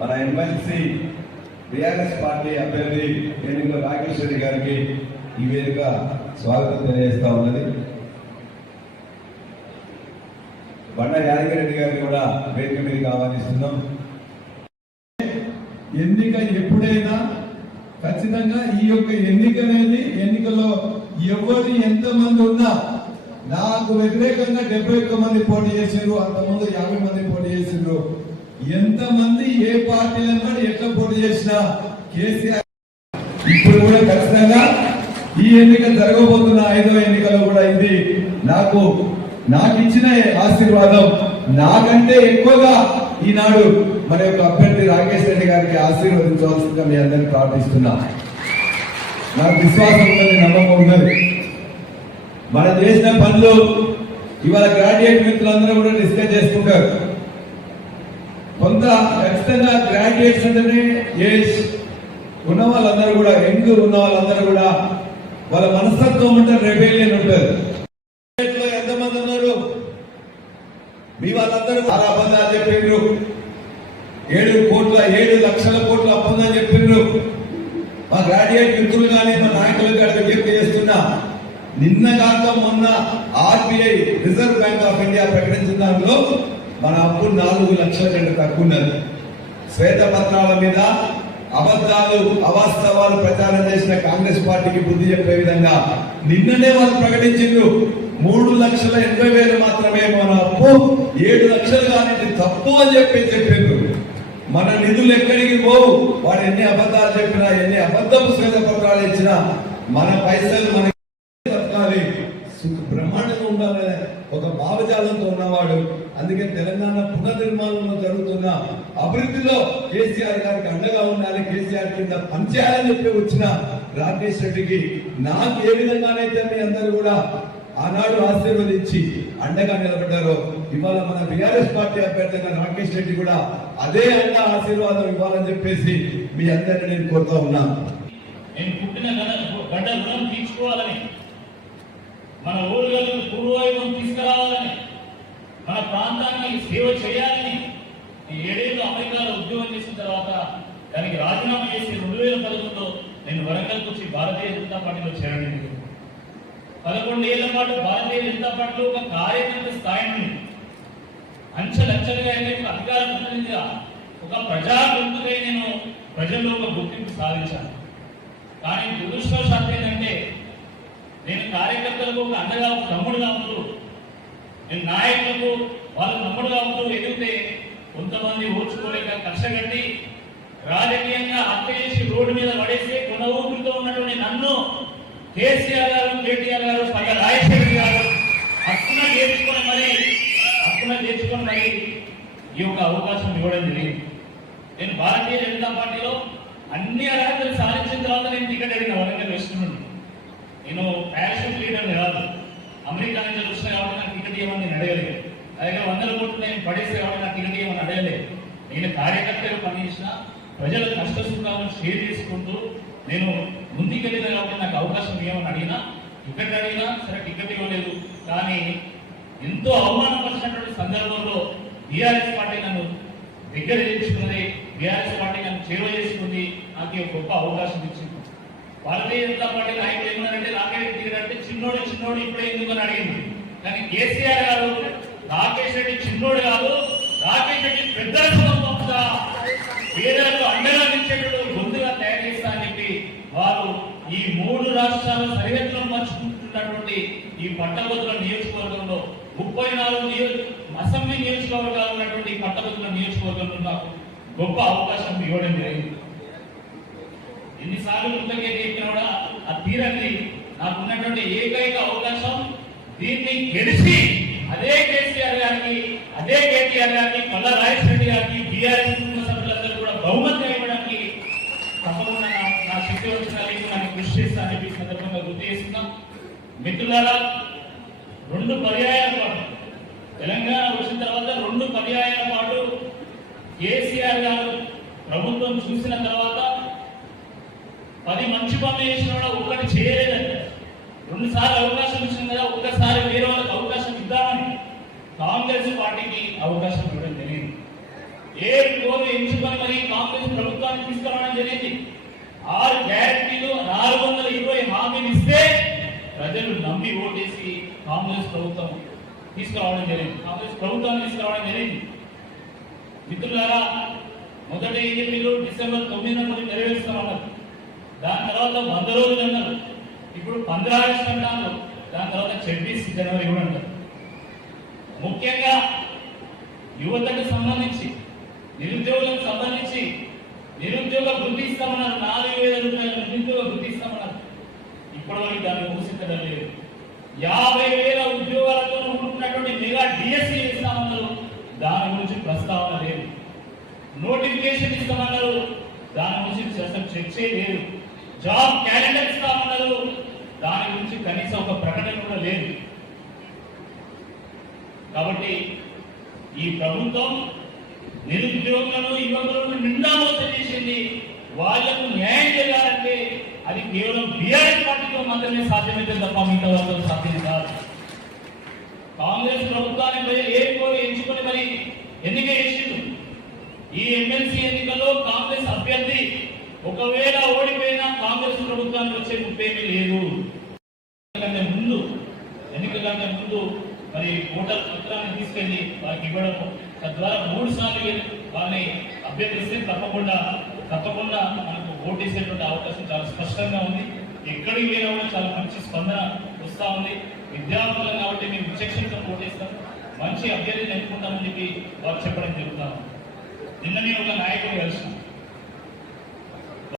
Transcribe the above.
మన MLC BRS party అభ్యర్థి ఏనుగుల రాకేష్ రెడ్డి గారికి ఈ వేదిక స్వాగతం తెలియజేస్తా ఉన్నది. బండ యాదగిరెడ్డి గారిని కూడా వేదిక మీదకి ఆహ్వానిస్తున్నాం. ఎన్నిక ఎప్పుడైనా ఖచ్చితంగా ఈ యొక్క ఎన్నిక అనేది ఎన్నికలో ఎవరు ఎంతమంది ఉన్నా నాకు వ్యతిరేకంగా డెబ్బై ఒక్క మంది పోటీ చేసిండ్రు అంతకుముందు యాభై మంది పోటీ చేసిండ్రు. ఎంతమంది ఏ పార్టీ బట్టి ఎట్లా పోటీ చేసినా కేసీఆర్ ఇప్పుడు కూడా ఖచ్చితంగా ఈ ఎన్నిక జరగబోతున్న ఐదో ఎన్నికలో కూడా ఇది నాకు నాకు ఇచ్చిన ఆశీర్వాదం. నాకంటే ఎక్కువగా ఈనాడు మన యొక్క అభ్యర్థి రాకేష్ రెడ్డి గారికి ఆశీర్వదించవలసిందిగా మీ అందరినీ ప్రార్థిస్తున్నా. నాకు విశ్వాసం ఉన్నది నమ్మకం ఉన్నది. మన చేసిన పనులు ఇవాళ గ్రాడ్యుయేట్ మిత్రులందరూ కూడా డిస్కస్ చేసుకుంటారు. కొంత ఖచ్చితంగా గ్రాడ్యుయేట్స్ అంటేనే ఏజ్ ఉన్న వాళ్ళందరూ కూడా యంగ్ ఉన్న వాళ్ళందరూ కూడా వాళ్ళ మనస్తత్వం ఉంటుంది. రెబేలియన్ ఉంటుంది ఎంతమంది ఉన్నారు? మీ వాళ్ళందరూ చాలా అబద్ధాలు చెప్పిండ్రు ఏడు కోట్ల ఏడు లక్షల కోట్ల అబద్ధం చెప్పిండ్రు మా గ్రాడ్యుయేట్ మిత్రులు కానీ మా నాయకులు కానీ విజ్ఞప్తి చేస్తున్నా నిన్న కాక మొన్న RBI reserve bank of India ప్రకటించిన దానిలో మన అప్పు నాలుగు లక్షల కంటే తక్కువ ఉన్నది. శ్వేతపత్రాల మీద అబద్ధాలు అవాస్తవాలు ప్రచారం చేసిన కాంగ్రెస్ పార్టీకి బుద్ధి చెప్పే విధంగా నిన్ననే వాళ్ళు ప్రకటించిండ్రు. మూడు లక్షల ఎనభై వేలు మాత్రమే మన అప్పు ఏడు లక్షలు కానీ తప్పు అని చెప్పి చెప్పిండ్రు మన నిధులు ఎక్కడికి పోవు? వాడు ఎన్ని అబద్ధాలు చెప్పినా ఎన్ని అబద్ధపు శ్వేతపత్రాలు ఇచ్చినా మన పైసలు మన ఉండాలనే ఒక భావజాలంతో ఉన్నవాడు అందుకే తెలంగాణ పునర్నిర్మాణంలో జరుగుతున్న అభివృద్ధిలో కేసీఆర్ గారికి అండగా ఉండాలి కేసీఆర్ కింద పనిచేయాలని చెప్పి వచ్చిన రాకేష్ రెడ్డికి నాకు ఏ విధంగానైతే మీ అందరూ కూడా ఆనాడు ఆశీర్వదించి అండగా నిలబడ్డారో ఇవాళ మన బీఆర్ఎస్ పార్టీ అభ్యర్థి రాకేష్ రెడ్డి కూడా అదే అండ ఆశీర్వాదం ఇవ్వాలని చెప్పేసి మీ అందరిని నేను కోరుతా ఉన్నాను నేను పుట్టిన గడ్డ రుణం తీర్చుకోవాలని మన ఊళ్ళో ప్రాంతానికి ప్రాంతాన్ని సేవ చేయాలని ఏడేళ్ళు అమెరికాలో ఉద్యోగం చేసిన తర్వాత దానికి రాజీనామా చేసి రెండు వేల పదకొండులో నేను వరంగల్కి వచ్చి భారతీయ జనతా పార్టీలో చేరడం పదకొండు ఏళ్ళ పాటు భారతీయ జనతా పార్టీలో ఒక కార్యకర్త స్థాయి నుండి అంచెలంచెలుగా ఎన్నిక అధికార ప్రతినిధిగా ఒక ప్రజా గొంతుకై నేను ప్రజల్లో ఒక గుర్తింపు సాధించాను. కానీ దురదృష్టవశాత్తు ఏంటంటే నేను కార్యకర్తలకు ఒక అండగా తమ్ముడుగా ఉంటూ నేను నాయకులకు వాళ్ళు నమ్ముడుగా ఉంటూ ఎదిగితే కొంతమంది ఓర్చుకోలేక కష్టగట్టి రాజకీయంగా హత్య చేసి రోడ్డు మీద పడేస్తే కొన ఊపిరితో ఉన్నటువంటి నన్ను కేసీఆర్ గారు కేటీఆర్ గారు పైగా రాజశేఖర్ గారు హక్కున చేర్చుకొని మరి హక్కున చేర్చుకొని మరి ఈ యొక్క అవకాశం ఇవ్వడం జరిగింది. నేను భారతీయ జనతా పార్టీలో అన్ని అర్హతలు సాధించిన తర్వాత నేను టికెట్ అడిగిన వరంగల్ వేస్తున్నాను నేను ప్యాషన్ లీడర్ కాదు అమెరికా నుంచి వచ్చిన కాబట్టి నాకు టికెట్ ఇవ్వమని నేను అడగలేదు. అలాగే వందల కోట్లు నేను పడేసే కాబట్టి నాకు టికెట్ ఏమని అడగలేదు నేను కార్యకర్తగా పనిచేసిన ప్రజల కష్ట సుఖాలను షేర్ చేసుకుంటూ నేను ముందుకెళ్ళిన కాబట్టి నాకు అవకాశం ఏమని అడిగినా టికెట్ అడిగినా సరే టికెట్ ఇవ్వలేదు. కానీ ఎంతో అవమానపరిచినటువంటి సందర్భంలో బీఆర్ఎస్ పార్టీ నన్ను దగ్గర చేర్చుకున్నది బీఆర్ఎస్ పార్టీ నన్ను చేరువ చేసుకుంది నాకు గొప్ప అవకాశం ఇచ్చింది. భారతీయ జనతా పార్టీ నాయకులు ఏమన్నారంటే రాకేష్ రెడ్డి అంటే చిన్నోడు చిన్నోడు ఇప్పుడే ఎందుకు? అని అడిగింది. కానీ కేసీఆర్ గారు రాకేష్ రెడ్డి చిన్నోడు కాదు. రాకేష్ రెడ్డి పెద్ద పంపుతా పేదలకు అండగా గొంతుగా తయారు చేస్తానని వారు ఈ మూడు రాష్ట్రాల సరిహద్దులను మర్చుకుంటున్నటువంటి ఈ పట్టభద్రుల నియోజకవర్గంలో ముప్పై నాలుగు నియోజక అసెంబ్లీ నియోజకవర్గాలు ఉన్నటువంటి పట్టభద్రుల నియోజకవర్గంలో నాకు గొప్ప అవకాశం ఇవ్వడం జరిగింది. ఎన్నిసార్లు ముందుకే చెప్పినా కూడా ఆ తీరని నాకు ఉన్నటువంటి ఏకైక అవకాశం దీన్ని గెలిచి అదే కేసీఆర్ గారికి అదే కేటీఆర్ గారికి మల్లా రాజేష్ రెడ్డి గారికి బీఆర్ఎస్ కుటుంబ సభ్యులందరూ కూడా బహుమతి ఇవ్వడానికి తప్పకుండా నా- శక్తి వచ్చిన నాకు కృషి చేస్తానని చెప్పి సందర్భంగా గుర్తు చేస్తున్నాం. మిత్రులారా రెండు పర్యాయాల పాటు తెలంగాణ వచ్చిన తర్వాత రెండు పర్యాయాల పాటు కేసీఆర్ గారు ప్రభుత్వం చూసిన తర్వాత పది మంచి పనులు చేసిన కూడా ఒక్కటి చేయలేదంట. రెండుసార్లు అవకాశం ఇచ్చింది కదా ఒక్కసారి వేరే వాళ్ళకి అవకాశం ఇద్దామని కాంగ్రెస్ పార్టీకి అవకాశం ఇవ్వడం జరిగింది. ఏ కోరు ఎంచుకొని మరి కాంగ్రెస్ ప్రభుత్వాన్ని తీసుకురావడం జరిగింది? ఆరు గ్యారంటీలు నాలుగు వందల ఇరవై హామీలు ఇస్తే ప్రజలు నమ్మి ఓటేసి కాంగ్రెస్ ప్రభుత్వం తీసుకురావడం జరిగింది. కాంగ్రెస్ ప్రభుత్వాన్ని తీసుకురావడం జరిగింది. మిత్రులారా మొదటి ఎన్నికలు డిసెంబర్ తొమ్మిదిన మరి నెరవేరుస్తామన్నారు. దాని తర్వాత వంద రోజులు అన్నారు. ఇప్పుడు పంద్రా ఆగస్టు అంటారు. దాని తర్వాత ఛబ్బీస్ జనవరి కూడా అంటారు. ముఖ్యంగా యువతకు సంబంధించి నిరుద్యోగులకు సంబంధించి నిరుద్యోగ వృద్ధి ఇస్తామన్నారు నాలుగు వేల రూపాయలు నిరుద్యోగ వృద్ధి ఇస్తామన్నారు ఇప్పటివరకు దాన్ని ఊసించడం లేదు. యాభై వేల ఉద్యోగాలతో ఉంటున్నటువంటి మెగా డిఎస్సీ ఇస్తామన్నారు దాని గురించి ప్రస్తావన లేదు. నోటిఫికేషన్ ఇస్తామన్నారు దాని గురించి అసలు చర్చే లేదు. జాబ్ క్యాలెండర్ ఇస్తామన్నారు దాని గురించి కనీసం ఒక ప్రకటన కూడా లేదు. కాబట్టి ఈ ప్రభుత్వం నిరుద్యోగులను యువకులను నిండా మోసం చేసింది. వాళ్ళకు న్యాయం చేయాలంటే అది కేవలం బీఆర్ఎస్ పార్టీతో మాత్రమే సాధ్యమైతే తప్ప మిగతా వాళ్ళతో సాధ్యం కాదు. కాంగ్రెస్ ప్రభుత్వాన్ని ప్రజలు ఏ ఎంచుకొని మరి ఎన్నిక చేసిండు? ఈ ఎమ్మెల్సీ ఎన్నికల్లో కాంగ్రెస్ అభ్యర్థి ఒకవేళ ఓడిపోయినా కాంగ్రెస్ ప్రభుత్వానికి వచ్చే ముప్పేమీ లేదు. కంటే ముందు ఎన్నికల ముందు మరి ఓటర్ పత్రాన్ని తీసుకెళ్ళి వారికి ఇవ్వడం తద్వారా మూడు సార్లు వాళ్ళని అభ్యర్థిస్తే తప్పకుండా తప్పకుండా మనకు ఓటేసేటువంటి అవకాశం చాలా స్పష్టంగా ఉంది. ఎక్కడికి వెళ్ళినా కూడా చాలా మంచి స్పందన వస్తూ ఉంది. విద్యార్థులు కాబట్టి మేము విచక్షణతో ఓటేస్తాం మంచి అభ్యర్థిని ఎన్నుకుంటామని చెప్పి వారు చెప్పడం జరుగుతాం నిన్న నేను ఒక నాయకుడు కలిసిన.